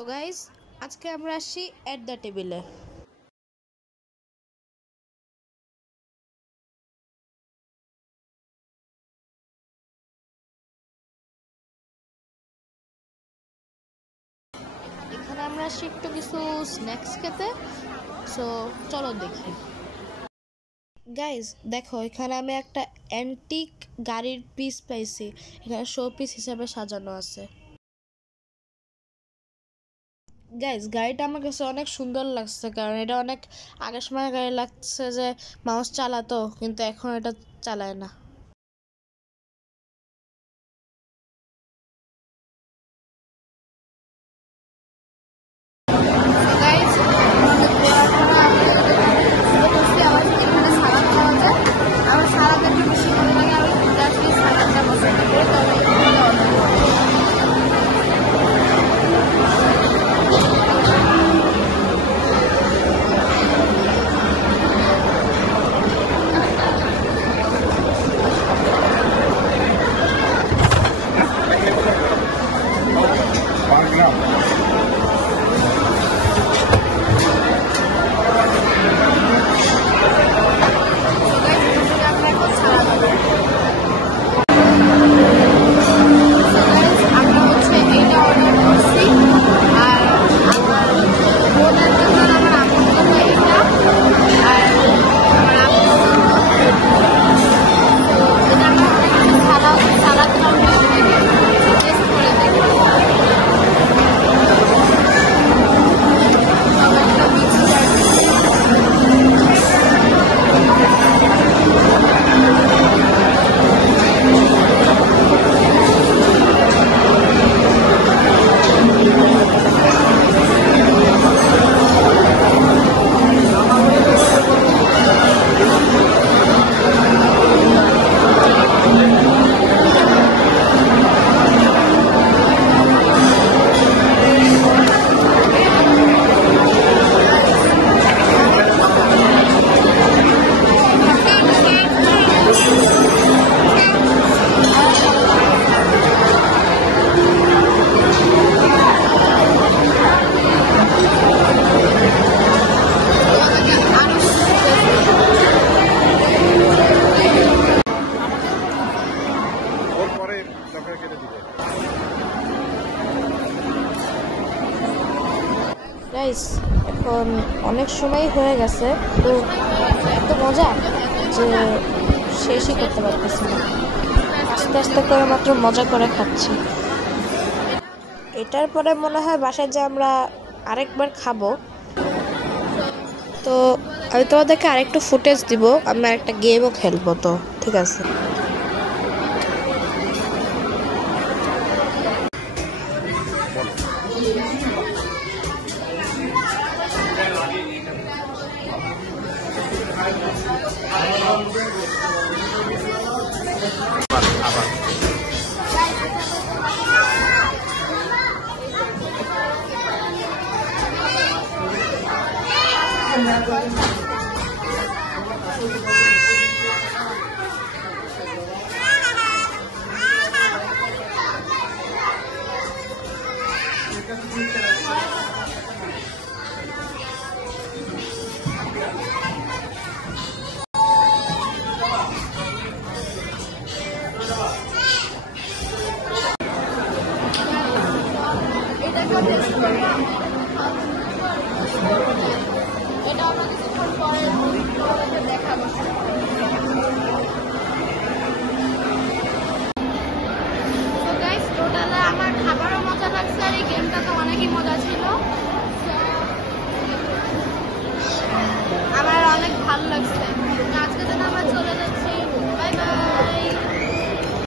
তো গাইস, আজকে আমরা আসি এট দ্য টেবিলে। এখানে আমরা আসি একটু কিছু স্ন্যাক্স খেতে। সো চলো দেখি। গাইস দেখো, এখানে আমি একটা অ্যান্টিক গাড়ির পিস পাইছি। এখানে শো পিস হিসাবে সাজানো আছে। গাইস, গাড়িটা আমার কাছে অনেক সুন্দর লাগছে, কারণ এটা অনেক আগের সময় গাড়ি লাগছে যে মানুষ চালাতো, কিন্তু এখন এটা চালায় না। গাইস, এখন অনেক সময় হয়ে গেছে, তো এত মজা যে শেষই করতে পারতেছি না। আস্তে আস্তে করে মাত্র মজা করে খাচ্ছি। এটার পরে মনে হয় বাসায় যে আমরা আরেকবার খাবো। তো আমি তোমাদেরকে আরেকটু ফুটেজ দিব, আমরা একটা গেমও খেলবো। তো ঠিক আছে। এটা আমরা কিছুক্ষণ পরে দেখাবো।